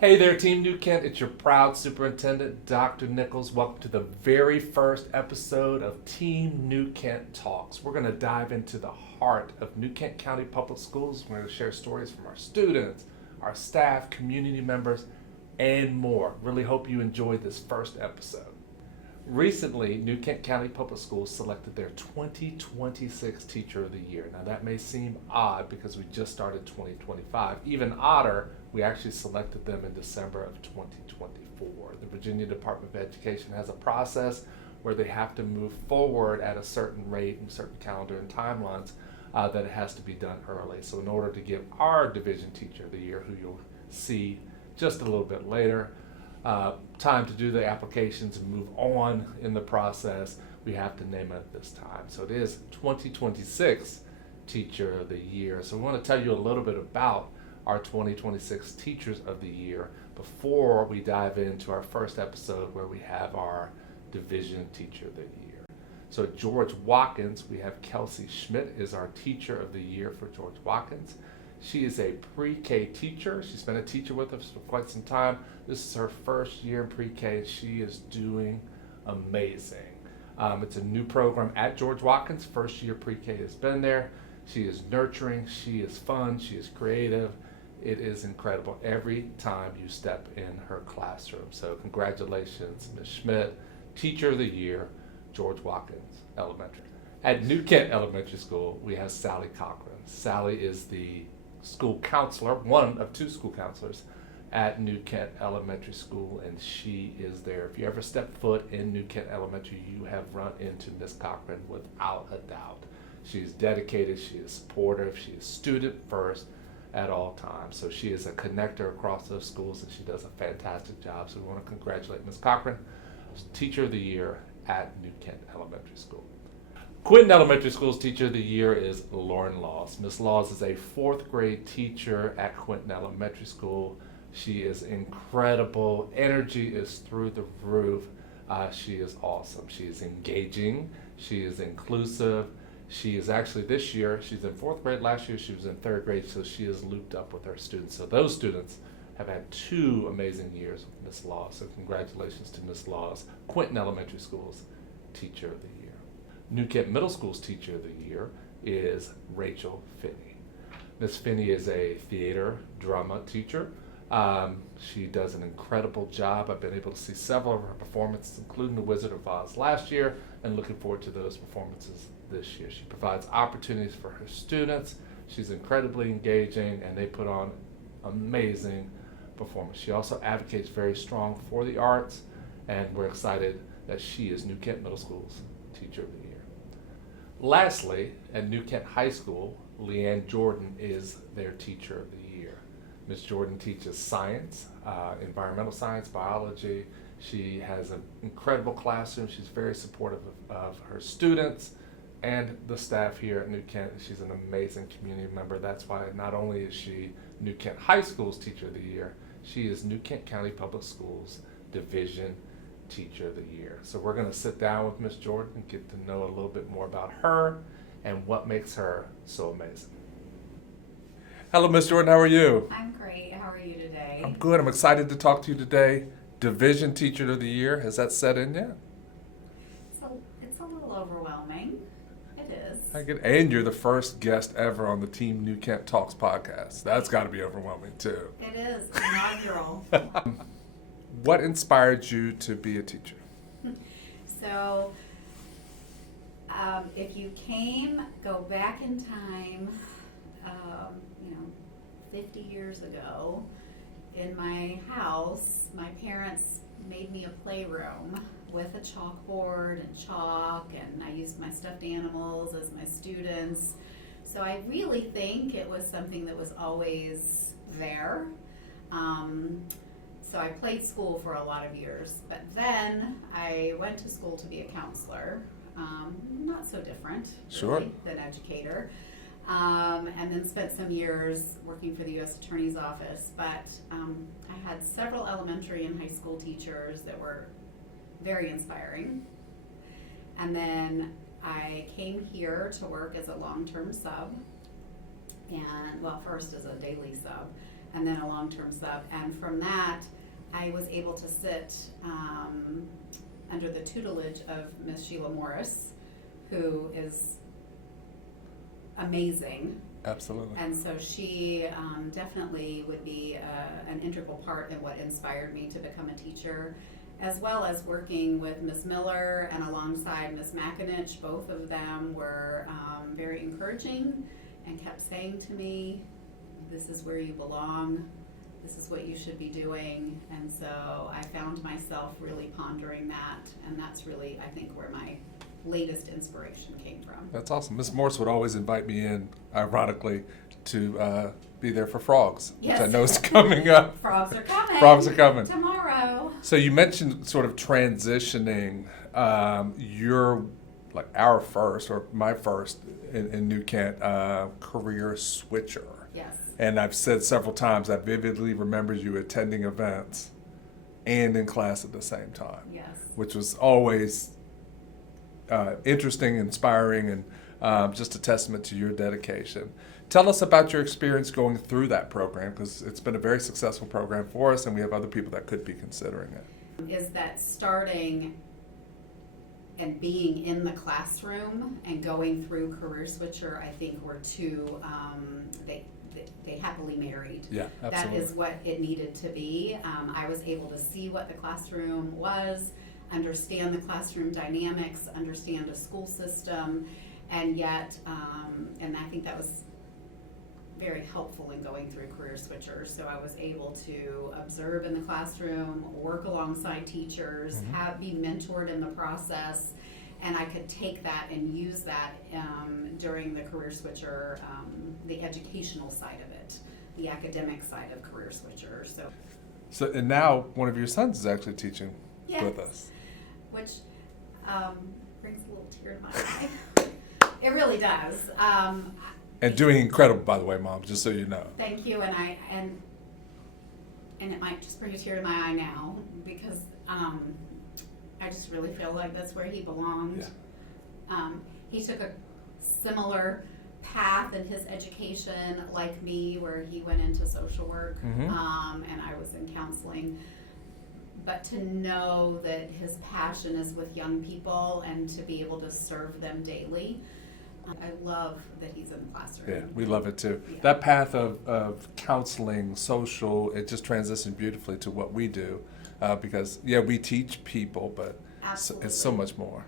Hey there, Team New Kent. It's your proud Superintendent Dr. Nichols. Welcome to the very first episode of Team New Kent Talks. We're going to dive into the heart of New Kent County Public Schools. We're going to share stories from our students, our staff, community members, and more. Really hope you enjoyed this first episode. Recently, New Kent County Public Schools selected their 2026 Teacher of the Year. Now that may seem odd because we just started 2025. Even odder, we actually selected them in December of 2024. The Virginia Department of Education has a process where they have to move forward at a certain rate and certain calendar and timelines that it has to be done early. So in order to give our Division Teacher of the Year, who you'll see just a little bit later, time to do the applications and move on in the process, we have to name it at this time. So it is 2026 Teacher of the Year. So we want to tell you a little bit about our 2026 Teachers of the Year before we dive into our first episode where we have our Division Teacher of the Year. So at George Watkins, we have Kelsey Schmidt is our Teacher of the Year for George Watkins. She is a pre-K teacher. She's been a teacher with us for quite some time. This is her first year in pre-K, and she is doing amazing. It's a new program at George Watkins. First year pre-K has been there. She is nurturing, she is fun, she is creative. It is incredible every time you step in her classroom. So congratulations, Ms. Schmidt, Teacher of the Year, George Watkins Elementary. At New Kent Elementary School, we have Sally Cochran. Sally is the school counselor, one of two school counselors at New Kent Elementary School, and she is there. If you ever step foot in New Kent Elementary, you have run into Ms. Cochran without a doubt. She is dedicated, she is supportive, she is student first at all times. So she is a connector across those schools, and she does a fantastic job. So we want to congratulate Ms. Cochran, Teacher of the Year at New Kent Elementary School. Quinton Elementary School's Teacher of the Year is Lauren Laws. Ms. Laws is a fourth grade teacher at Quinton Elementary School. She is incredible. Energy is through the roof. She is awesome. She is engaging. She is inclusive. She is actually this year, she's in fourth grade. Last year she was in third grade, so she is looped up with her students. So those students have had 2 amazing years with Ms. Laws. So congratulations to Ms. Laws, Quinton Elementary School's Teacher of the Year. New Kent Middle School's Teacher of the Year is Rachel Finney. Ms. Finney is a theater drama teacher. She does an incredible job. I've been able to see several of her performances, including The Wizard of Oz last year, and looking forward to those performances this year. She provides opportunities for her students. She's incredibly engaging, and they put on amazing performance. She also advocates very strong for the arts, and we're excited that she is New Kent Middle School's Teacher of the Year. Lastly, at New Kent High School, Leigh Anne Jordon is their Teacher of the Year. Ms. Jordon teaches science, environmental science, biology. She has an incredible classroom. She's very supportive of her students and the staff here at New Kent. She's an amazing community member. That's why not only is she New Kent High School's Teacher of the Year, she is New Kent County Public Schools Division Teacher of the Year. So we're going to sit down with Ms. Jordon and get to know a little bit more about her and what makes her so amazing. Hello, Ms. Jordon. How are you? I'm great. How are you today? I'm good. I'm excited to talk to you today. Division Teacher of the Year. Has that set in yet? It's a little overwhelming. It is. And you're the first guest ever on the Team New Kent Talks podcast. That's got to be overwhelming, too. It is. Inaugural. What inspired you to be a teacher? So, if you go back in time, 50 years ago, in my house, my parents made me a playroom with a chalkboard and chalk, and I used my stuffed animals as my students. So I really think it was something that was always there. So I played school for a lot of years, but then I went to school to be a counselor. Not so different, Sure, really, than educator. And then spent some years working for the U.S. Attorney's Office. But I had several elementary and high school teachers that were very inspiring. And then I came here to work as a long-term sub, and first as a daily sub, and then a long-term sub. And from that, I was able to sit under the tutelage of Miss Sheila Morris, who is amazing. Absolutely. And so she definitely would be an integral part in what inspired me to become a teacher, as well as working with Ms. Miller and alongside Ms. McInich. Both of them were very encouraging and kept saying to me, this is where you belong, this is what you should be doing. And so I found myself really pondering that, and that's really, I think, where my latest inspiration came from. That's awesome. Ms. Morse would always invite me in, ironically, to be there for frogs, Yes. which I know is coming up. Frogs are coming. Frogs are coming. Tomorrow. So you mentioned sort of transitioning your, like our first, or my first in New Kent, career switcher. Yes. And I've said several times, I vividly remember you attending events and in class at the same time. Yes. Which was always interesting, inspiring, and just a testament to your dedication. Tell us about your experience going through that program, because it's been a very successful program for us, and we have other people that could be considering it. Is that starting and being in the classroom and going through Career Switcher, I think were two, they happily married. Yeah, absolutely. That is what it needed to be. I was able to see what the classroom was, understand the classroom dynamics, understand a school system, and yet, and I think that was very helpful in going through Career Switcher. So I was able to observe in the classroom, work alongside teachers, be mentored in the process, and I could take that and use that during the Career Switcher, the educational side of it, the academic side of Career Switcher. So, and now one of your sons is actually teaching with us. Which brings a little tear to my eye. It really does. And doing incredible, by the way, Mom, just so you know. Thank you, and it might just bring a tear to my eye now, because I just really feel like that's where he belonged. Yeah. He took a similar path in his education like me, where he went into social work, and I was in counseling. But to know that his passion is with young people and to be able to serve them daily, I love that he's in the classroom. Yeah, we love it too. Yeah. That path of counseling, social, it just transitioned beautifully to what we do, because we teach people, but it's so much more.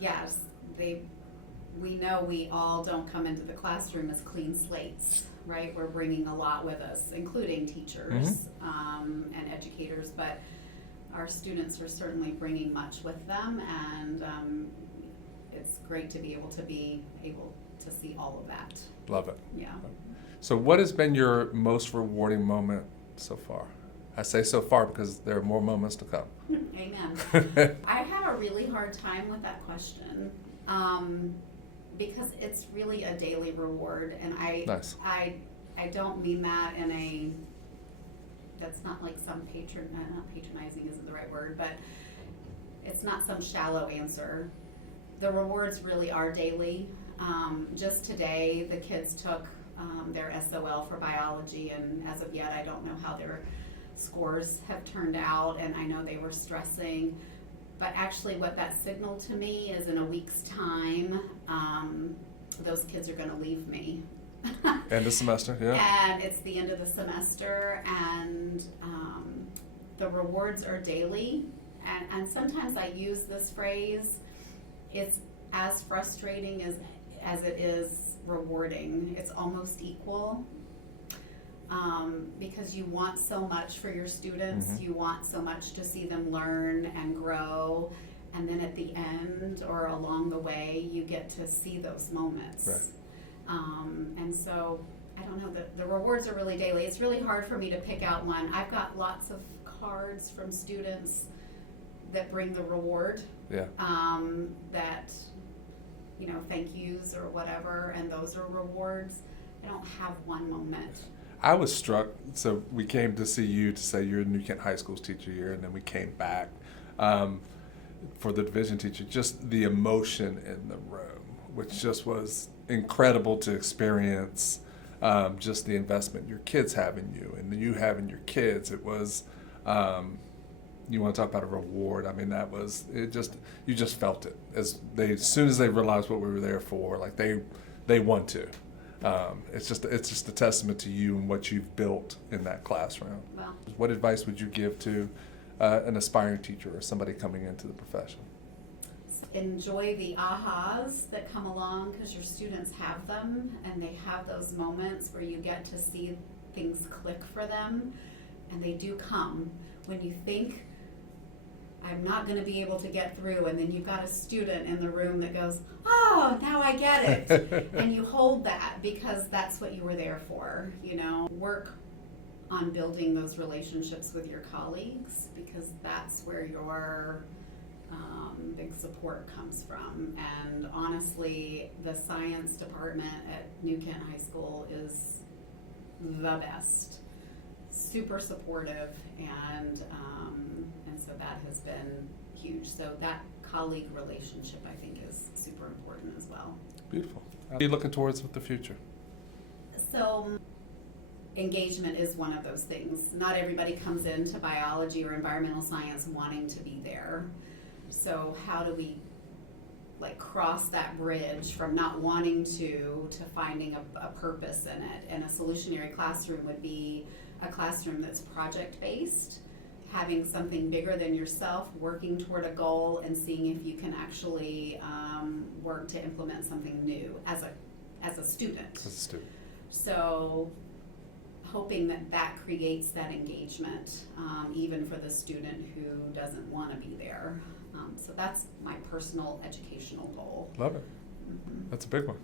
Yes, we know we all don't come into the classroom as clean slates, right? We're bringing a lot with us, including teachers and educators, but our students are certainly bringing much with them, and it's great to be able to see all of that. Love it. Yeah. So what has been your most rewarding moment so far? I say so far because there are more moments to come. Amen. I have a really hard time with that question, because it's really a daily reward, and Nice. I don't mean that in a, that's not like some not patronizing isn't the right word, but it's not some shallow answer. The rewards really are daily. Just today, the kids took their SOL for biology, and as of yet, I don't know how their scores have turned out, and I know they were stressing. But actually what that signaled to me is in a week's time, those kids are going to leave me. End of semester, yeah. And it's the end of the semester, and the rewards are daily. And sometimes I use this phrase, it's as frustrating as it is rewarding. It's almost equal. Because you want so much for your students, you want so much to see them learn and grow, and then at the end or along the way, you get to see those moments. Right. And so, I don't know, the rewards are really daily. It's really hard for me to pick out one. I've got lots of cards from students that bring the reward, that, thank yous or whatever, and those are rewards. I don't have one moment. I was struck, so we came to see you to say you're a New Kent High School's teacher here, and then we came back for the division teacher, just the emotion in the room, which just was incredible to experience. just the investment your kids have in you and you have in your kids. It was, you want to talk about a reward. I mean, that was, you just felt it as soon as they realized what we were there for, like they want to. It's just a testament to you and what you've built in that classroom. Well, What advice would you give to an aspiring teacher or somebody coming into the profession? enjoy the ahas that come along because your students have them, and they have those moments where you get to see things click for them, and they do come when you think, I'm not going to be able to get through, and then you've got a student in the room that goes, oh, now I get it. And you hold that because that's what you were there for. Work on building those relationships with your colleagues, because that's where your big support comes from. And honestly, the science department at New Kent High School is the best. Super supportive, and so that has been huge. So that colleague relationship, I think, is super important as well. Beautiful. What are you looking towards with the future? So engagement is one of those things. Not everybody comes into biology or environmental science wanting to be there. So how do we cross that bridge from not wanting to finding a purpose in it? And a solutionary classroom would be a classroom that's project-based, having something bigger than yourself, working toward a goal, and seeing if you can actually work to implement something new as a student. As a student. So hoping that creates that engagement, even for the student who doesn't want to be there. So that's my personal educational goal. Love it. Mm-hmm. That's a big one.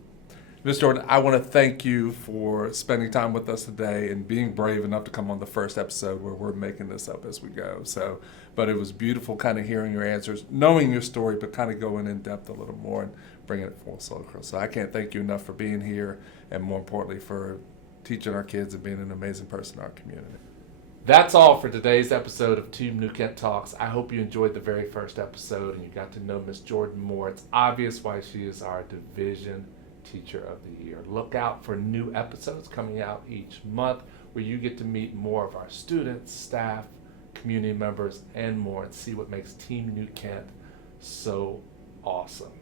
Ms. Jordan, I want to thank you for spending time with us today and being brave enough to come on the first episode where we're making this up as we go. But it was beautiful kind of hearing your answers, knowing your story, but kind of going in depth a little more and bringing it full circle. So I can't thank you enough for being here, and more importantly for teaching our kids and being an amazing person in our community. That's all for today's episode of Team New Kent Talks. I hope you enjoyed the very first episode and you got to know Ms. Jordan more. It's obvious why she is our Division Teacher of the Year. Look out for new episodes coming out each month where you get to meet more of our students, staff, community members, and more, and see what makes Team New Kent so awesome.